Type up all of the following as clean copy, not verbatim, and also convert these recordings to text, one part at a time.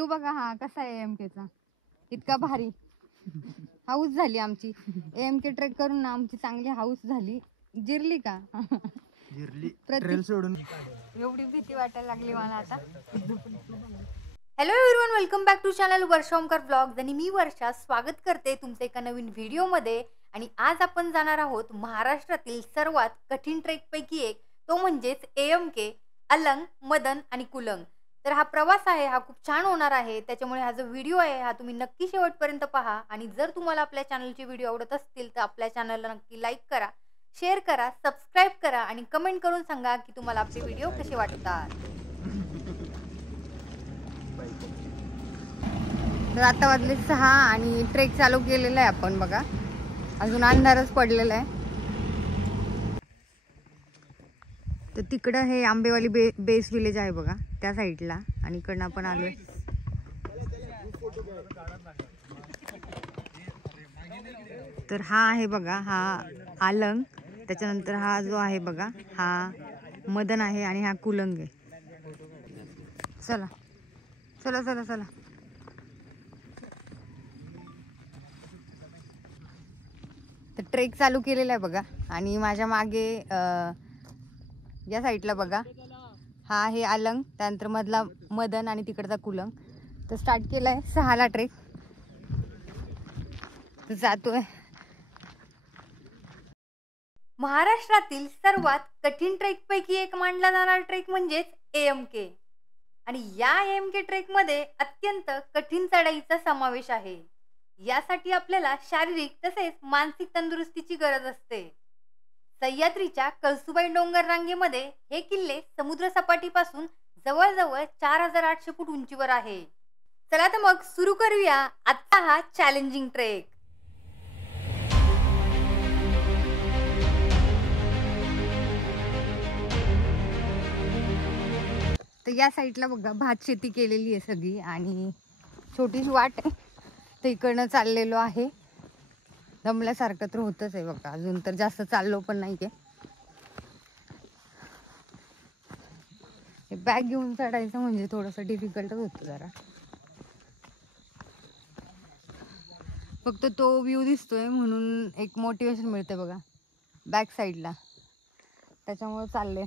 View बघा हा कसा आहे AMKचा, इतका भारी. हाऊस झाली आमची AMK ट्रेक करून ना, आमची चांगली हाऊस झाली. जिरली का? जिरली. ट्रेल सोडून एवढी भीती वाटायला लागली मला आता. Hello everyone, welcome back to channel Varsha Omkar vlogs. आणि मी वर्षा स्वागत करते तुमचं एका नवीन व्हिडिओमध्ये. आणि आज आपण जाणार आहोत महाराष्ट्रातील सर्वात कठीण ट्रेकपैकी एक, तो म्हणजेच AMK, अलंग, मदन आणि कुलंग. तर हा प्रवास आहे, हा खूप छान होणार आहे. त्याच्यामुळे हा जो व्हिडिओ आहे हा तुम्ही नक्की शेवटपर्यंत पहा. आणि जर तुम्हाला आपल्या चॅनलचे व्हिडिओ आवडत असतील तर आपल्या चॅनलला नक्की लाईक करा, शेअर करा, सबस्क्राईब करा आणि कमेंट करून सांगा की तुम्हाला आपले व्हिडिओ कसे वाटतात. तर आता वाजले 6 आणि ट्रेक चालू केलेला आहे आपण. बघा अजून अंधारच पडलेला आहे. तर तिकडं हे आंबेवाली बेस विलेज आहे बघा, त्या साईडला. आणि इकडनं आपण आलोय. तर हा आहे बघा, हा अलंग. त्याच्यानंतर हा जो आहे बघा, हा मदन आहे आणि हा कुलंग आहे. चला चला चला चला. तर ट्रेक चालू केलेला आहे बघा. आणि माझ्या मागे या साईडला बघा, हा आहे अलंग, त्यानंतर मधला मदन आणि तिकडचा कुलंग. तर स्टार्ट केलाय 6ला ट्रेक. तर जातोय. महाराष्ट्रातील सर्वात कठीण ट्रेकपैकी एक मानला जाणारा ट्रेक म्हणजेच AMK. आणि या AMK ट्रेकमध्ये अत्यंत कठीण चढाईचा समावेश आहे. यासाठी आपल्याला शारीरिक तसेच मानसिक तंदुरुस्तीची गरज असते. सह्याद्रीच्या कळसुबाई डोंगर रांगेमध्ये हे किल्ले समुद्र सपाटीपासून जवळजवळ 4800 फूट उंचीवर आहे. चला तर मग सुरू करूया आजचा हा चॅलेंजिंग ट्रेक. तर या साईडला बघा भात शेती केलेली आहे सगळी आणि छोटीशी वाट आहे. तर इकडनं चाललेलो आहे. दमल्यासारखं तर होतच आहे बघा. अजून तर जास्त चाललो पण नाही आहे. बॅग घेऊन चढायचं म्हणजे थोडंसं डिफिकल्टच होतं जरा. फक्त तो व्ह्यू दिसतोय म्हणून एक मोटिवेशन मिळते बघा बॅक साईडला. त्याच्यामुळे चालले.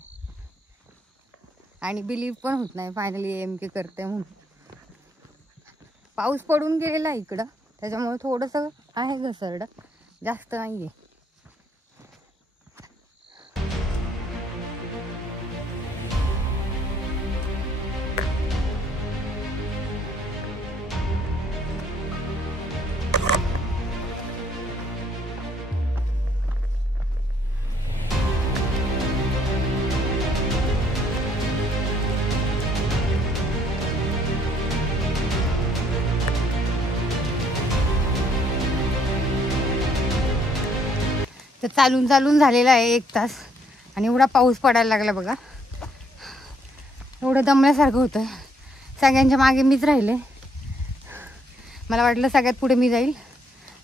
आणि बिलीव्ह पण होत नाही फायनली AMK करते म्हणून. पाऊस पडून गेलेला आहे इकडं, त्याच्यामुळे थोडंसं आहे घसरड, जास्त नाही आहे. तर चालून झालेला आहे 1 तास. आणि एवढा पाऊस पडायला लागला बघा. एवढं दमल्यासारखं होतं. सगळ्यांच्या मागे मीच राहिले. मला वाटलं सगळ्यात पुढे मी जाईल,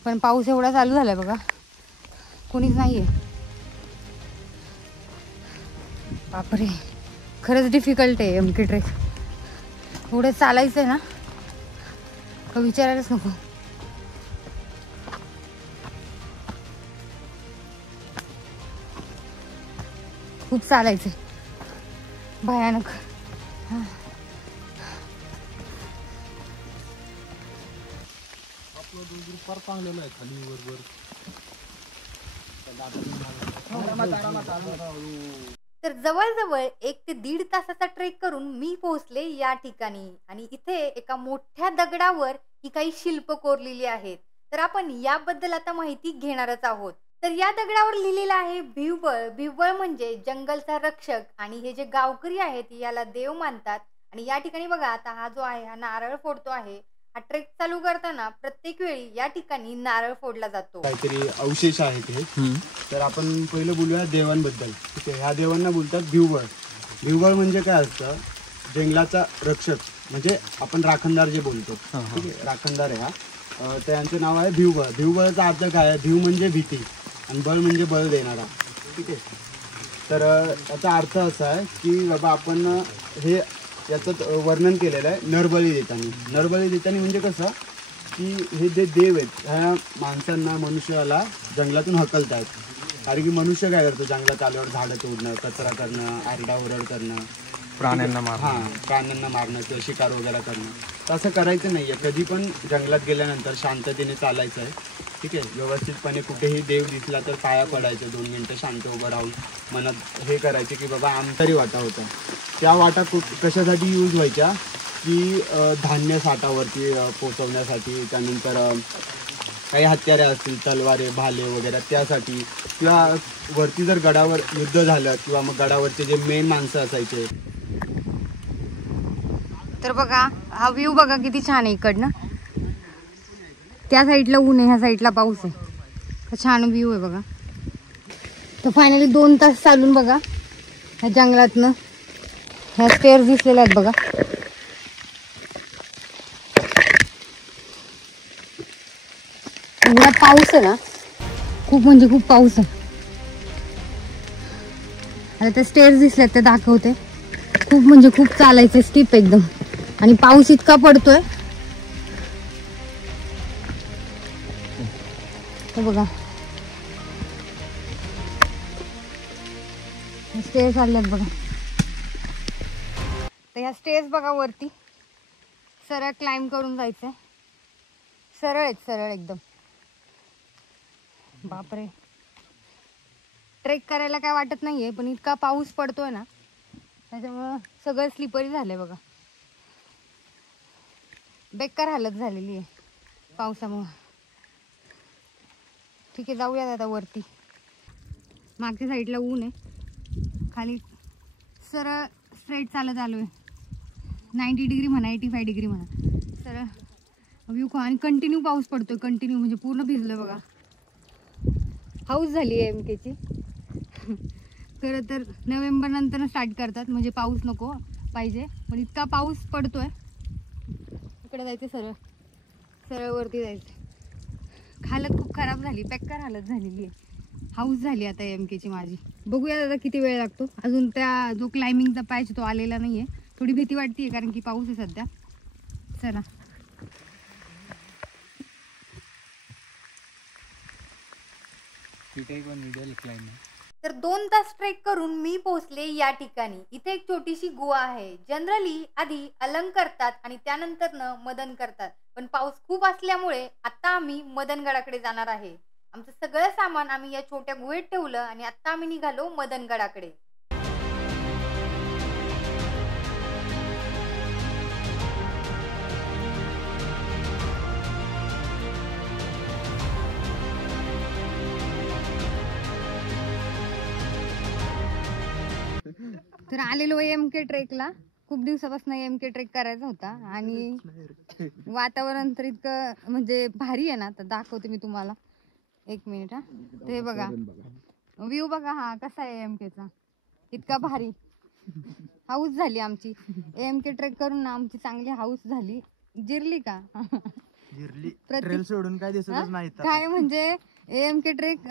पण पाऊस एवढा चालू झाला बघा, कोणीच नाही आहे. बापरे, खरंच डिफिकल्ट आहे AMK ट्रेक. एवढं चालायचं आहे ना का विचारायलाच नको. खूप चालायचं भयानक. तर जवळजवळ 1 ते 1.5 तासाचा ट्रेक करून मी पोहोचले या ठिकाणी. आणि इथे एका मोठ्या दगडावर ही काही शिल्प कोरलेली आहेत. तर आपण याबद्दल आता माहिती घेणारच आहोत. तर या दगडावर लिहिलेलं आहे भिवबळ. भिवबळ म्हणजे जंगलचा रक्षक. आणि हे जे गावकरी आहेत याला देव मानतात. आणि या ठिकाणी बघा, आता हा जो आहे हा नारळ फोडतो आहे. हा ट्रेक चालू करताना प्रत्येक वेळी या ठिकाणी नारळ फोडला जातो. काहीतरी अवशेष आहेत हे. तर आपण पहिलं बोलूया देवांबद्दल. ठीक आहे, ह्या देवांना बोलतात भिवबळ. भिवबळ म्हणजे काय असतं, जंगलाचा रक्षक, म्हणजे आपण राखणदार जे बोलतो. ठीक आहे, राखणदार आहे हा. त्यांचं नाव आहे भिवबळ. भिवबळचा अर्थ काय आहे, भिव म्हणजे भीती आणि बळ म्हणजे बळ देणारा. ठीक आहे, तर याचा अर्थ असा आहे की बाबा आपण हे याचं वर्णन केलेलं आहे नरबली देताना. नरबली देताना म्हणजे कसं की हे जे देव आहेत ह्या माणसांना मनुष्याला जंगलातून हकलतात. कारण की मनुष्य काय करतो जंगलात आल्यावर झाडं तोडणं, कचरा करणं, आरडाओरड करणं, प्राण्यांना मारणं किंवा शिकार वगैरे करणं. तर असं करायचं नाही आहे. कधी पण जंगलात गेल्यानंतर शांततेने चालायचं आहे. ठीक आहे, व्यवस्थितपणे कुठेही देव दिसला तर पाया पडायचं, 2 मिनटं शांत उभं राहून मनात हे करायचे की बाबा आमचारी वाटा होता. त्या वाटा कशासाठी यूज व्हायच्या की धान्य साठावरती पोचवण्यासाठी, त्यानंतर काही हत्यारे असतील, तलवारे, भाले वगैरे त्यासाठी, किंवा वरती जर गडावर युद्ध झालं किंवा मग गडावरचे जे मेन माणसं असायचे. तर बघा हा व्ह्यू बघा किती छान आहे इकडनं. त्या साईडला ऊन आहे, ह्या साईडला पाऊस आहे. छान व्ह्यू आहे बघा. तर फायनली 2 तास चालून बघा ह्या जंगलातनं ह्या स्टेअर्स दिसलेल्या आहेत बघा. एवढा पाऊस आहे ना, खूप म्हणजे खूप पाऊस आहे. आता त्या स्टेअर्स दिसल्यात ते दाखवते. खूप म्हणजे खूप चालायचं स्टीप एकदम, आणि पाऊस इतका पडतोय. हे बघा स्टेअर्स आल्यात बघा. तर ह्या स्टेअर्स बघा वरती सरळ क्लाइंब करून जायचंय. सरळ आहेत, सरळ एकदम. बापरे, ट्रेक करायला काय वाटत नाहीये, पण इतका पाऊस पडतोय ना त्याच्यामुळं सगळं स्लिपरी झालंय बघा. बेकार हालत झालेली आहे पावसामुळं. ठीक आहे, जाऊयात आता वरती. मागच्या साईडला ऊन आहे, खाली सरळ स्ट्रेट चालत आलो आहे. 90 डिग्री म्हणा, 85 डिग्री म्हणा, सरळ व्ह्यू. आणि कंटिन्यू पाऊस पडतोय, कंटिन्यू म्हणजे पूर्ण भिजलोय बघा. हाऊस झाली आहे MKची. खरं तर नोव्हेंबर नंतर स्टार्ट करतात, म्हणजे पाऊस नको पाहिजे, पण इतका पाऊस पडतोय. इकडे जायचं, सरळ सरळ वरती जायचं. हालत खूप खराब झाली, बेकार हालत झालेली आहे. हाऊस झाली आता MKची माझी. बघूया दादा किती वेळ लागतो. अजून त्या जो क्लाइम्बिंगचा पॅच तो आलेला नाहीये. थोडी भीती वाटते कारण की पाऊस आहे सध्या. चला तर 2 तास ट्रेक करून मी पोहोचले या ठिकाणी. इथे एक छोटीशी गुहा आहे. जनरली आधी अलंग करतात आणि त्यानंतर मदन करतात, पण पाऊस खूप असल्यामुळे आता आम्ही मदनगडाकडे जाणार आहे. आमचं सगळं सामान आम्ही या छोट्या गुहेत ठेवलं आणि आता आम्ही निघालो मदनगडाकडे. तर आलेलो MK ट्रेकला. खूप दिवसापासून MK ट्रेक करायचा होता आणि वातावरण तर इतकं म्हणजे भारी आहे ना. तर दाखवते मी तुम्हाला, 1 मिनिट. हा, ते बघा व्ह्यू बघा. हा कसा आहे MKचा, इतका भारी. हाऊस झाली आमची MK ट्रेक करून ना. आमची चांगली हाऊस झाली. जिरली का? जिरली. ट्रेल सोडून काय दिसतच नाही काय म्हणजे MK ट्रेक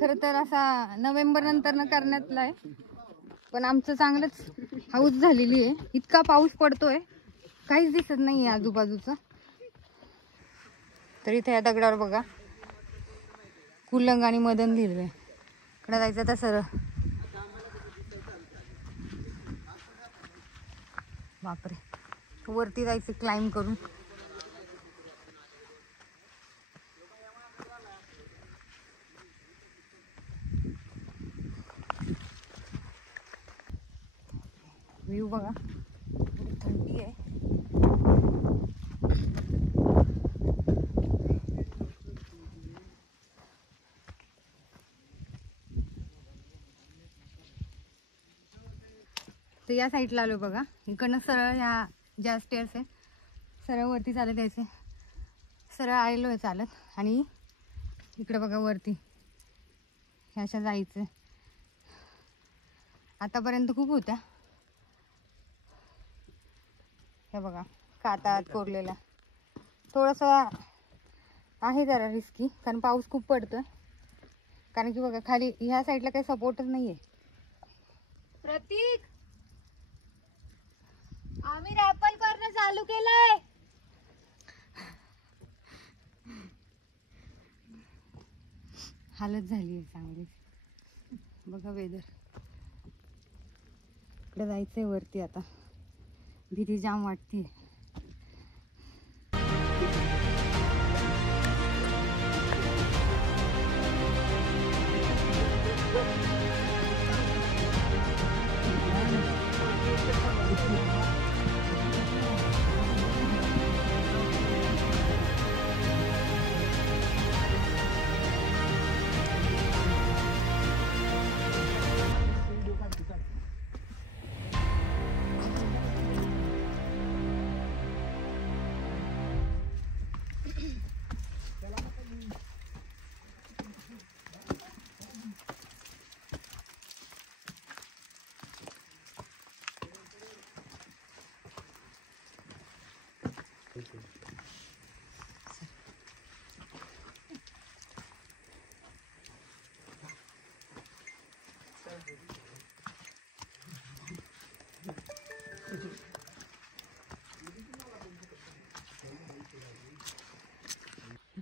खरं तर असा नोव्हेंबर नंतर करण्यातला आहे, पण आमचं चांगलंच हाऊस झालेली आहे. इतका पाऊस पडतोय, काहीच दिसत नाही आजूबाजूचं. तर इथे या दगडावर बघा कुलंग आणि मदन लिहिलंय. इकडे जायचं तर सरळ. बापरे, वरती जायचं क्लाइम्ब करून. व्ह्यू बघा, थंडी आहे. तर या साईडला आलो बघा. इकडनं सरळ ह्या ज्या स्टेअर्स आहे सरळ वरती चालत यायचे. सरळ आलेलो आहे चालत. आणि इकडे बघा वरती ह्या अशा जायचं. आतापर्यंत खूप होत्या. हे बघा कातात कोरलेला. थोडासा आहे जरा रिस्की, कारण पाऊस खूप पडतोय. कारण की बघा खाली ह्या साईडला काही सपोर्टच नाहीये. प्रतीक आम्ही रॅपल करणं चालू केलंय. हालत झाली चांगली. बघा वेदर. इकडे जायचंय वरती आता. भीती जाम वाटतीये.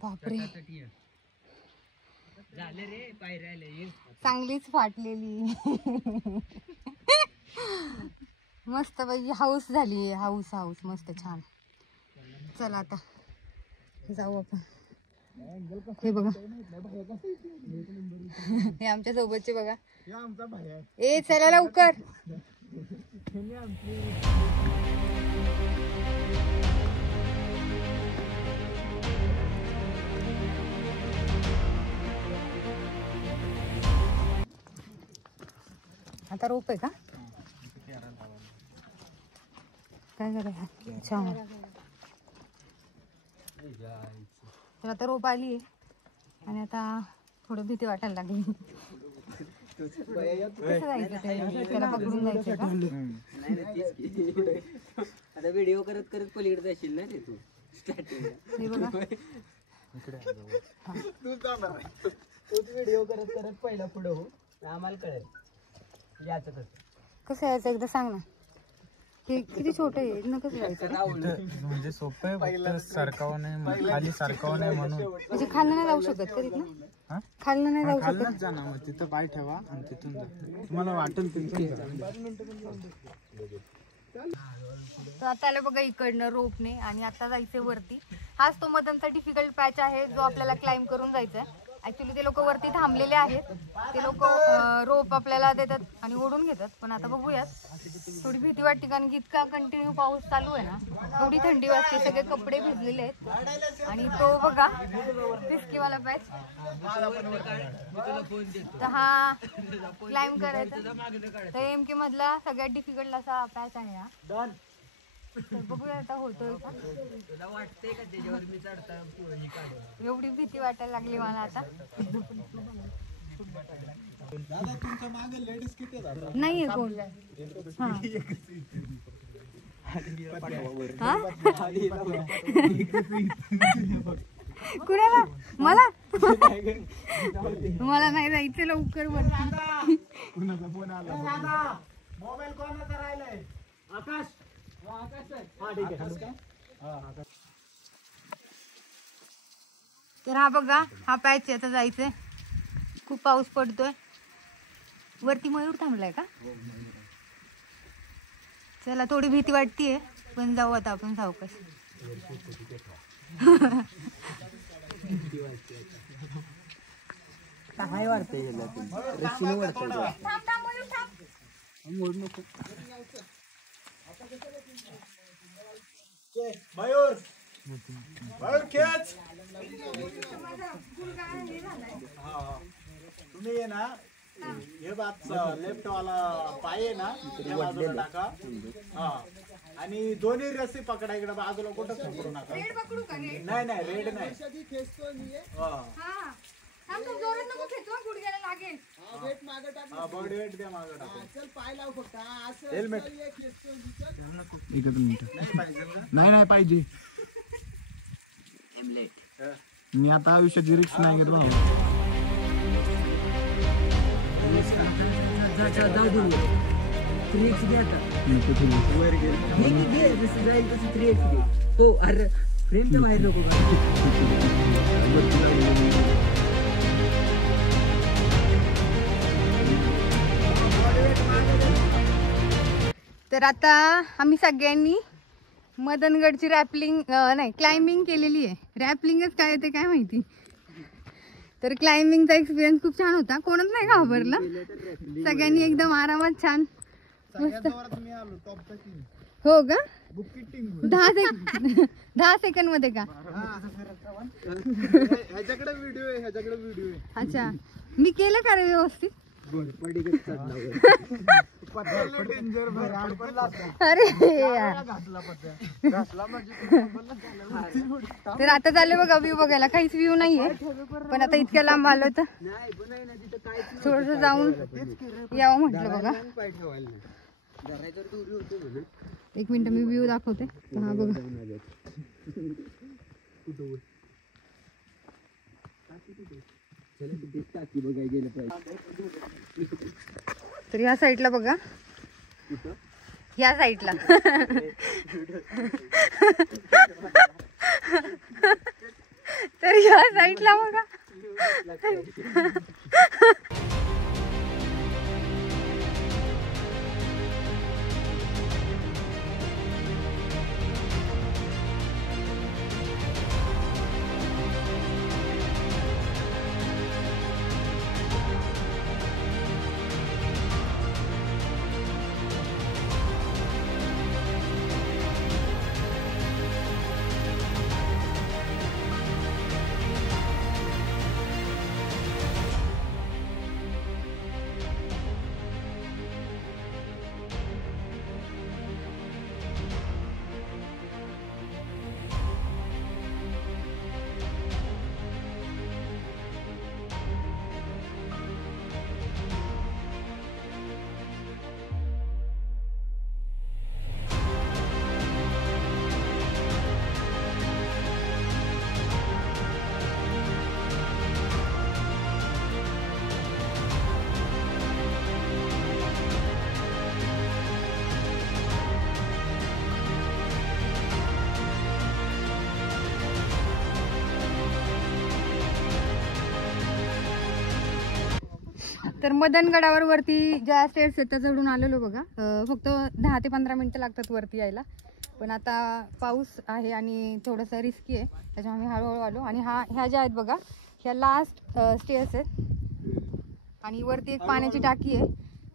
बापरे चांगलीच फाटलेली. मस्त बाई हाऊस झाली. हाऊस हाऊस मस्त छान. चला आता जाऊ आपण. हे बघा हे आमच्या सोबतचे बघा. ए चला लवकर. आता रोप आहे का काय करायचं. अच्छा तर आता रोप आली आहे आणि आता थोडं भीती वाटायला लागली. कसं जायचं त्याला पकडून जायचं का. आता व्हिडिओ करत करत पलीकडे जाशील ना रे तू. हे बघा तूच व्हिडिओ करत करत पहिला पुढे हो. आम्हाला कळेल याचं कसं यायचं एकदा सांग ना. हे किती छोटं आहे ना. कसं जायचं म्हणजे सोपं आहे. फक्त सरकाव नाही खाली सरकाव नाही म्हणून. म्हणजे खाल्लं नाही जाऊ शकत कधी ना. खाल्लं नाही जाऊ शकत. खालनच जा ना मग तिथं पाय ठेवा आणि तिथून जा. तुम्हाला वाटेल तुमचं. तर आता आलं बघा इकडनं रोपने आणि आता जायचंय वरती. हाच तो मधनचा डिफिकल्ट पॅच आहे जो आपल्याला क्लाइंब करून जायचा आहे. ऍक्च्युली ते लोक वरती थांबलेले आहेत. ते लोक रोप आपल्याला देतात आणि ओढून घेतात. पण आता बघूयात. थोडी भीती वाटते कारण की इतका कंटिन्यू पाऊस चालू आहे ना. थोडी थंडी वाजते. सगळे कपडे भिजलेले आहेत आणि तो बघा रिस्कीवाला पॅच. तर हा क्लाइंब करायचा तर एमके मधला सगळ्यात डिफिकल्ट असा पॅच आहे हा. तर बघूया आता होतोय का. एवढी भीती वाटायला लागली मला आता. नाहीये कोण. कुणाला मला मला नाही जायचं लवकर वरती. तर हा बघा हा पॅच आहे. आता जायचंय. खूप पाऊस पडतोय. वरती मयूर थांबलाय का. चला थोडी भीती वाटतीये पण जाऊ आता आपण सावकाश. काय वाटतंय रशीने वाटतंय. मयूर मयूर खेच. तुम्ही ये ना हे बात लेफ्ट वाला पाय आहे ना त्या बाजूला टाका. हा आणि दोन्ही रस्सी पकडा. इकडे बाजूला कुठं पकडू नका. नाही नाही रेड नाही. बॉडी वेट द्या मागं टाका. हेल्मेट नाही नाही पाहिजे. मी आता आयुष्याची रिक्स नाही घेत भाऊ. 3x घे आता. घे जसं जाईल तसं 3x घे. हो अरे फ्रेमच्या बाहेर नको तर आता आम्ही सगळ्यांनी मदनगडची रॅपलिंग नाही क्लाइम्बिंग केलेली आहे. रॅपलिंगच काय आहे ते काय माहिती. तर क्लाइम्बिंगचा एक्सपिरियन्स खूप छान होता. कोणच नाही घाबरलं. सगळ्यांनी एकदम आरामात छान मस्त. हो का 10 सेकंड मध्ये का. अच्छा मी केलं का रे व्यवस्थित. अरे तर आता झालं बघा व्ह्यू बघायला. काहीच व्ह्यू नाहीये पण आता इतक्या लांब आलो तर थोडस जाऊन यावं म्हटलं बघा. एक मिनिट मी व्ह्यू दाखवते. हा बघा तर ह्या साईडला बघा. ह्या साईडला तर ह्या साईडला बघा. तर मदनगडावर वरती ज्या स्टेअर्स आहेत त्या चढून आलेलो बघा. फक्त 10 ते 15 मिनिटं लागतात वरती यायला. पण आता पाऊस आहे आणि थोडंसं रिस्की आहे त्याच्यामुळे आम्ही हळूहळू आलो. आणि ह्या ज्या आहेत बघा ह्या लास्ट स्टेअर्स आहेत. आणि वरती एक पाण्याची टाकी आहे.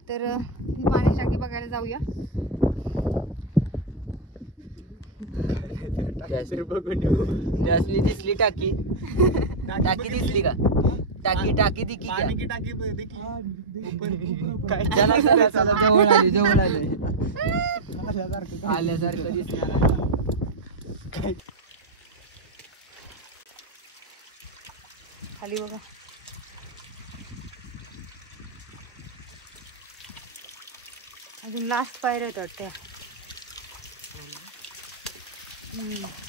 तर ती पाण्याची टाकी बघायला जाऊया. दिसली टाकी. टाकी दिसली का. टाकी टाकी दिकी जवळ आले आल्यासारखं दिसणार. खाली बघा. अजून लास्ट पायऱ्या आहेत वाटत्या.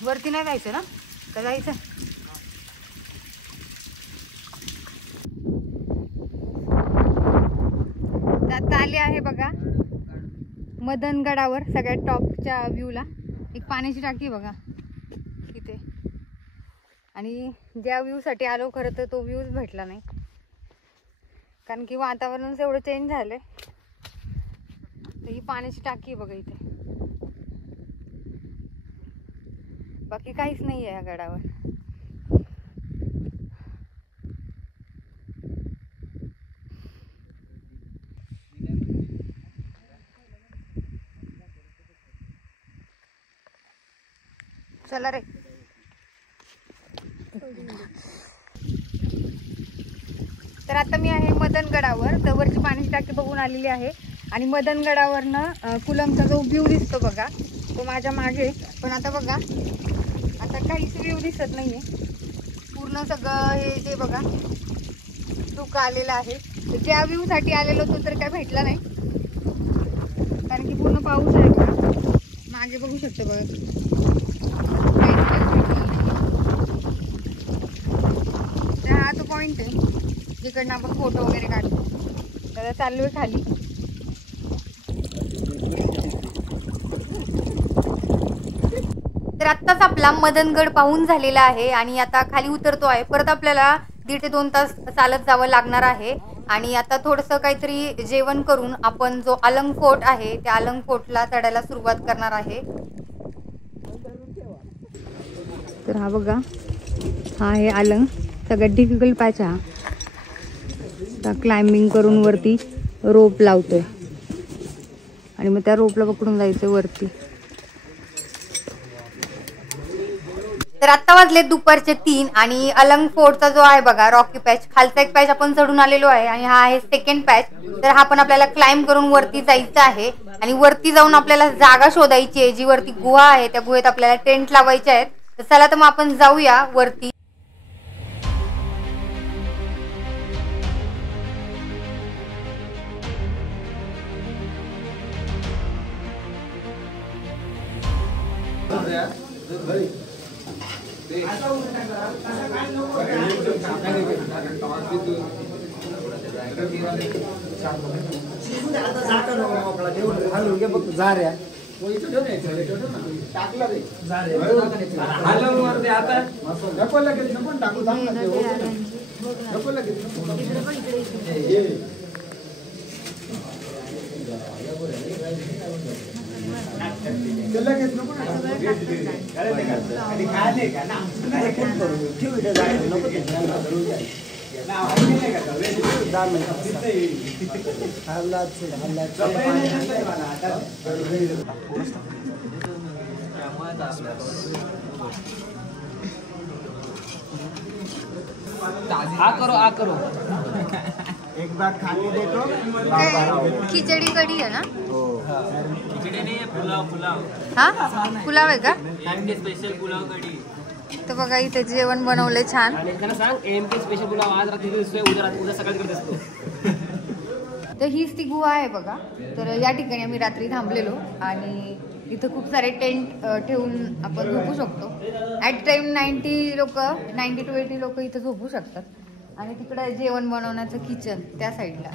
वरती नाही जायचं ना का जायचं. आता आली आहे बघा मदनगडावर सगळ्यात टॉपच्या व्ह्यूला. एक पाण्याची टाकी बघा इथे. आणि ज्या व्ह्यूसाठी आलो खरं तर तो व्ह्यूच भेटला नाही कारण की वातावरणच एवढं चेंज झालंय. तर ही पाण्याची टाकी बघा इथे. बाकी काहीच नाही आहे या गडावर. चला रे. तर आता मी आहे मदनगडावर. तर वरची पाण्याची टाकी बघून आलेली आहे. आणि मदनगडावरनं कुलमचा जो व्ह्यू दिसतो बघा तो माझ्या मागे. पण आता बघा आता काहीच व्ह्यू दिसत नाहीये. पूर्ण सगळं हे ते बघा धुकं आलेलं आहे. तर ज्या व्ह्यू साठी आलेलो तो तर काय भेटला नाही कारण की पूर्ण पाऊस आहे बघा. मागे बघू शकतो बघा. तर हा तो पॉइंट आहे जिकडनं आपण फोटो वगैरे काढतो. तर चाललोय खाली. आत्ताच आपला मदनगड पाहून झालेला आहे आणि आता खाली उतरतो आहे. परत आपल्याला 1.5 ते 2 तास चालत जावं लागणार आहे. आणि आता थोडंसं काहीतरी जेवण करून आपण जो अलंग फोर्ट आहे त्या अलंग फोर्टला चढायला सुरुवात करणार आहे. तर हा बघा, हा आहे अलंग. सगळ्यात डिफिकल्ट पॅच हा. क्लाइम्बिंग करून वरती रोप लावतोय आणि मग त्या रोपला पकडून जायचं वरती. तर आता वाजले दुपारचे 3 आणि अलंग फोर्टचा जो आहे बघा रॉकी पॅच, खालचा एक पॅच आपण चढून आलेलो आहे आणि हा आहे सेकंड पॅच. तर हा पण आपल्याला क्लाइम्ब करून वरती जायचं आहे आणि वरती जाऊन आपल्याला जागा शोधायची आहे जी वरती गुहा आहे. त्या गुहेत आपल्याला टेंट लावायचे आहेत. तर चला तर मग आपण जाऊया वरती. आ करो एक बार खाने देखो. खिचडी कढी आहे ना? खिचडी नाही, पुलाव हा पुलाव आहे का? स्पेशल पुलाव कढी. तर बघा इथे जेवण बनवलंय छान. आणि त्यांना सांग एमके स्पेशल पुलाव आज रात्री दिसतोय, उद्या सकाळी करत असतो. तर हीच ती गुहा आहे बघा. तर या ठिकाणी आम्ही रात्री थांबलेलो आणि इथं खूप सारे टेंट ठेवून आपण झोपू शकतो. ॲट टाइम 90 to 80 लोक इथं झोपू शकतात. आणि तिकडं जेवण बनवण्याचं किचन त्या साईडला.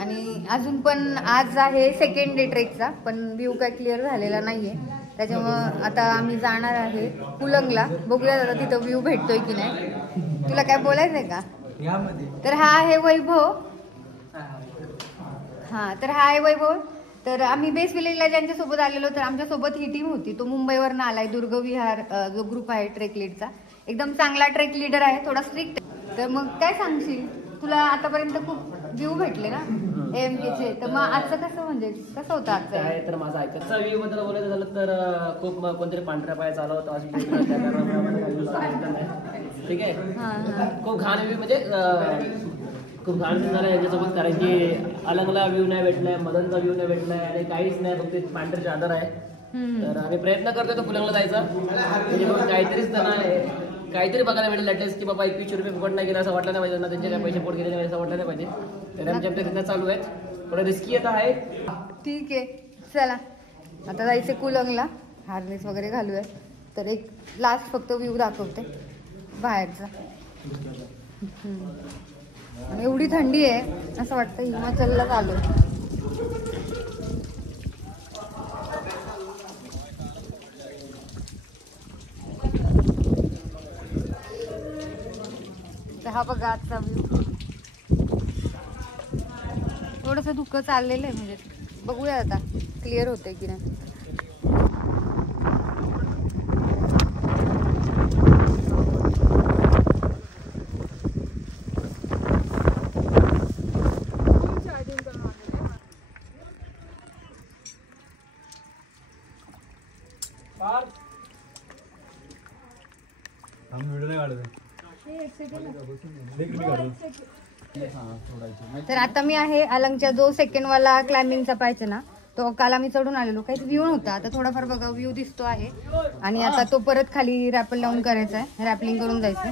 आणि अजून पण आज आहे सेकंड डे ट्रेकचा, पण व्ह्यू काय क्लिअर झालेला नाहीये. त्याच्यामुळं आता आम्ही जाणार आहे कुलंगला. बघूया आता तिथं व्ह्यू भेटतोय की नाही. तुला काय बोलायचंय का? तर हा आहे वैभव. तर हा आहे वैभव. तर आम्ही बेस विलेजला ज्यांच्यासोबत आलेलो, तर आमच्यासोबत ही टीम होती. तो मुंबईवरनं आलाय. दुर्गविहार जो ग्रुप आहे ट्रेक लीडचा, एकदम चांगला ट्रेक लीडर आहे, थोडा स्ट्रिक्ट. तर मग काय सांगशील, तुला आतापर्यंत खूप व्ह्यू भेटले ना AMKचे, तर मग आजचं कसं, म्हणजे कसं होतं आजचं? काय तर माझा ऐकायचा व्ह्यू बद्दल बोलायचं झालं तर खूप कोणतरी पांढऱ्या पाया चालवत अशी ठीक आहे. खूप घाण व्ह्यू, म्हणजे खूप घाण झालं याच्यासोबत, कारण की अलंगला व्ह्यू नाही भेटलाय, मदनचा व्ह्यू नाही भेटलाय आणि काहीच नाही, फक्त पांढरे चादर आहे. तर आम्ही प्रयत्न करतोय तो कुलंगला जायचा, म्हणजे काहीतरीच त्यांना काहीतरी बघायला मिळेल. ॲटलीस्ट की बाबा 21 रुपये फुकट नाही गेला असं वाटलं नाही पाहिजे ना, त्यांचे काय पैसे पोट गेले नाही असं वाटलं नाही पाहिजे. तर आमच्या प्रयत्न चालू आहेत, थोडं रिस्की येत आहे. ठीक आहे, चला आता जायचं कुलंगला. हार्नेस वगैरे घालूया. तर एक लास्ट फक्त व्ह्यू दाखवते बाहेरचा. आणि एवढी थंडी आहे असं वाटतं हिमाचलला चालू. हा बघा आजचा व्ह्यू. थोडंसं धुकं चाललेलं आहे, म्हणजे बघूया आता क्लिअर होतंय की नाही. तर आता मी आहे अलंगच्या जो सेकंड वाला क्लाइम्बिंगचा पाहायचा ना, तो काल आम्ही चढून आलेलो, काहीच व्ह्यू नव्हता. आता थोडाफार बघा व्ह्यू दिसतो आहे. आणि आता तो परत खाली रॅपल लावून करायचा आहे, रॅपलिंग करून जायचं.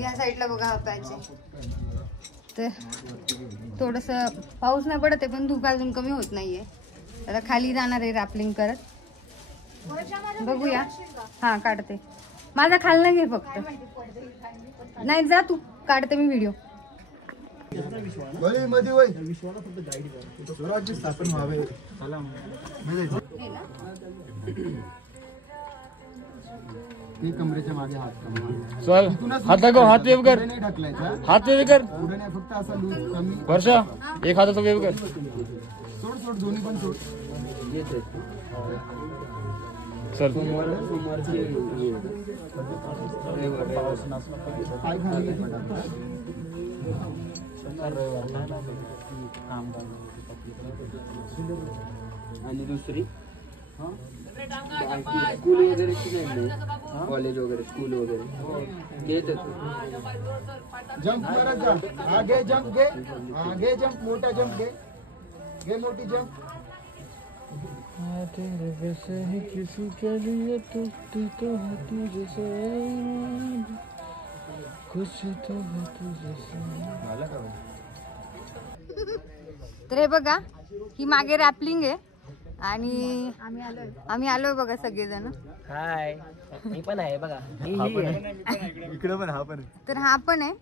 या साईडला बघा हा पॅच आहे. तर थोडंसं पाऊस नाही पडत आहे, पण धूप अजून कमी होत नाहीये. आता खाली जाणार आहे रॅपलिंग करत. बघूया. हा काढते, माझा खालना घे फक्त. नाही जा तू, काढते मी व्हिडिओ. ते कमरेच्या मागे हात कमवा. चल हात दाखव, हात वेव कर, पुढे नाही ढकलायचा, हात वेव कर पुढे नाही, फक्त असा लूज कमी. वर्षा एक हाताचा वेव कर. सोड सोड, दोन्ही पण सोड. चल पाय खाली घे. आणि दुसरी स्कूल वगैरेची नाही, कॉलेज वगैरे स्कूल वगैरे घेत जंप करत जा. हा घे जंप, घे. हा घे जंप, मोठा जंप घे. घे मोठी जंप. किसी के लिए टूटती तो है तुझसे, कुछ तो है तुझसे. तर हे बघा, ही मागे रॅपलिंग आहे आणि आम्ही आलोय बघा सगळेजण. हाय, मी पण आहे बघा. इकडे पण हा पण. तर हा पण आहे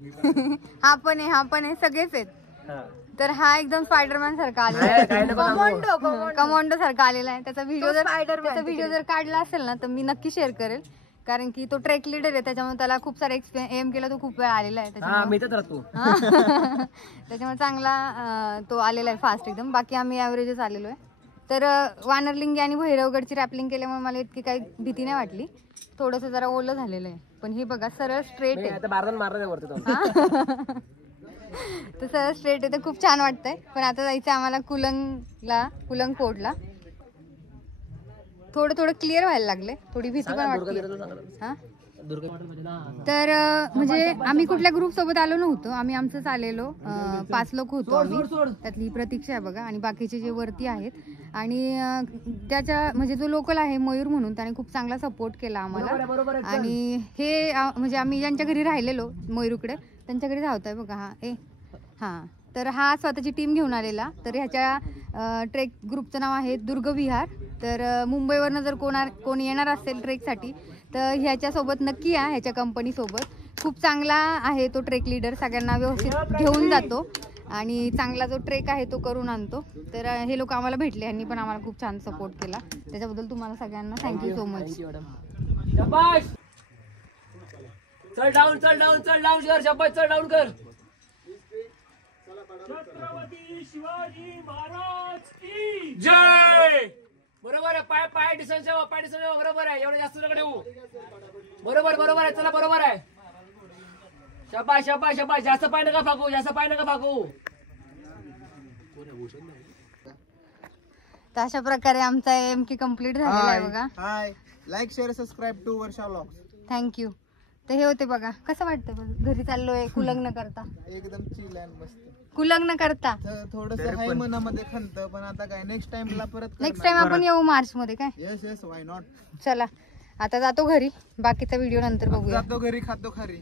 हा पण आहे, हा पण आहे, सगळेच आहेत. तर हा एकदम स्पायडरमॅन सारखा आलेला आहे, कमांडो सारखा आलेला आहे. त्याचा व्हिडिओ जर काढला असेल ना तर मी नक्की शेअर करेल, कारण की तो ट्रेक लीडर आहे, त्याच्यामुळे त्याला खूप सारा एम केला, तो खूप वेळा आलेला आहे. त्याच्यामुळे चांगला तो आलेला आहे फास्ट एकदम. बाकी आम्ही ॲव्हरेजच आलेलो आहे. तर वानरलिंगी आणि भैरवगडची रॅपलिंग केल्यामुळे मला इतकी काही भीती नाही वाटली. थोडंसं जरा ओलं झालेलं आहे, पण हे बघा सरळ स्ट्रेट आहे. तर सरळ स्ट्रेट आहे, तर खूप छान वाटतंय. पण आता जायचं आम्हाला कुलंग फोर्टला. थोडं क्लिअर व्हायला लागले, थोडी भीती पण वाटते. हा तर म्हणजे आम्ही कुठल्या ग्रुप सोबत आलो नव्हतो, आम्ही आमचंच आलेलो. 5 लोक होतो आम्ही. त्यातली प्रतीक्षा आहे बघा आणि बाकीचे जे वरती आहेत. आणि त्याच्या म्हणजे जो लोकल आहे मयूर म्हणून, त्याने खूप चांगला सपोर्ट केला आम्हाला. आणि हे म्हणजे आम्ही ज्यांच्या घरी राहिलेलो मयूरकडे, त्यांच्या घरी धावतोय बघा हा. तर हा स्वतःची टीम घेऊन आलेला. तर ह्याच्या ट्रेक ग्रुपचं नाव आहे दुर्गविहार. तर मुंबईवरनं जर कोणी येणार असेल ट्रेकसाठी तर ह्याच्यासोबत नक्की या, ह्याच्या कंपनीसोबत. खूप चांगला आहे तो ट्रेक लीडर, सगळ्यांना व्यवस्थित घेऊन जातो आणि चांगला जो ट्रेक आहे तो करून आणतो. तर हे लोक आम्हाला भेटले, यांनी पण आम्हाला खूप छान सपोर्ट केला. त्याच्याबद्दल तुम्हाला सगळ्यांना थँक्यू सो मच. चल डाऊन चल डाऊन कर. छत्रपती शिवाजी महाराज की जय. बरोबर आहे, पाय डिस्टन्स बरोबर आहे, एवढं जास्त नका ठेवू. बरोबर आहे, चला बरोबर आहे. शाबाश, जास्त पाय नका फाकू. तर अशा प्रकारे आमचा एमके कम्प्लीट झालेला आहे बघा. Hi, like share subscribe to Varsha vlogs. Thank you. तर हे होते बघा, कसं वाटतं बघ, घरी चाललोय कुलंग न करता. एकदम चिल आणि मस्त. कुलंग न करता थोडस आहे मनामध्ये खंत, पण आता काय नेक्स्ट टाइम आपण येऊ मार्च मध्ये काय. Yes why not. चला आता जातो घरी, बाकीचा व्हिडिओ नंतर बघूया. जातो घरी, खातो खारी.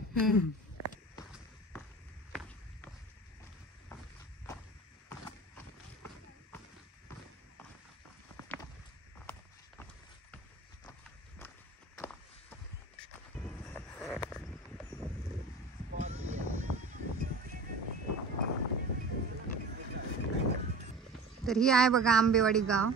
तर ही आहे बघा आंबेवाडी गाव.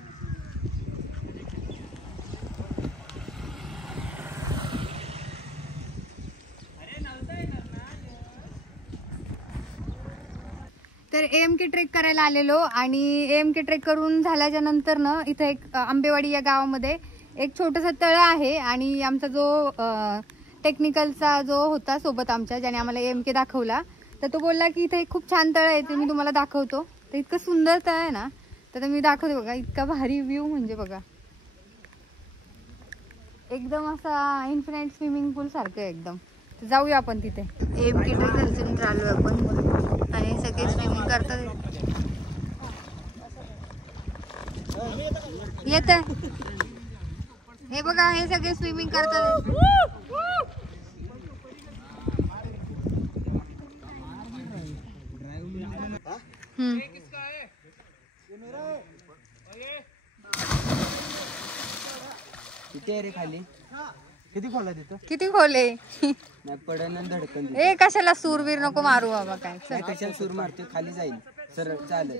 तर AMK ट्रेक करायला आलेलो आणि AMK ट्रेक करून झाल्याच्या नंतर ना इथं एक आंबेवाडी या गावामध्ये एक छोटंसं तळ आहे. आणि आमचा जो टेक्निकलचा जो होता सोबत आमच्या, ज्याने आम्हाला AMK दाखवला, तर तो बोलला की इथे एक खूप छान तळ आहे, ते मी तुम्हाला दाखवतो. तर इतकं सुंदर तळ आहे ना, तर मी दाखवते बघा. इतका भारी व्ह्यू म्हणजे बघा, एकदम असा इन्फिनाइट स्विमिंग पूल सारखं आहे एकदम. तर जाऊया आपण तिथे. AMK ट्रेक चालू आपण आणि सगळे स्विमिंग करतात. येत हे बघा, हे सगळे स्विमिंग करतात. किती रे खाली? किती खोल आहे तिथं? किती खोले नाही पडन धडकन. ए कशाला सूरवीर नको मारू बाबा. काय कशाला सूर मारतो, खाली जाईल सरळ चालत.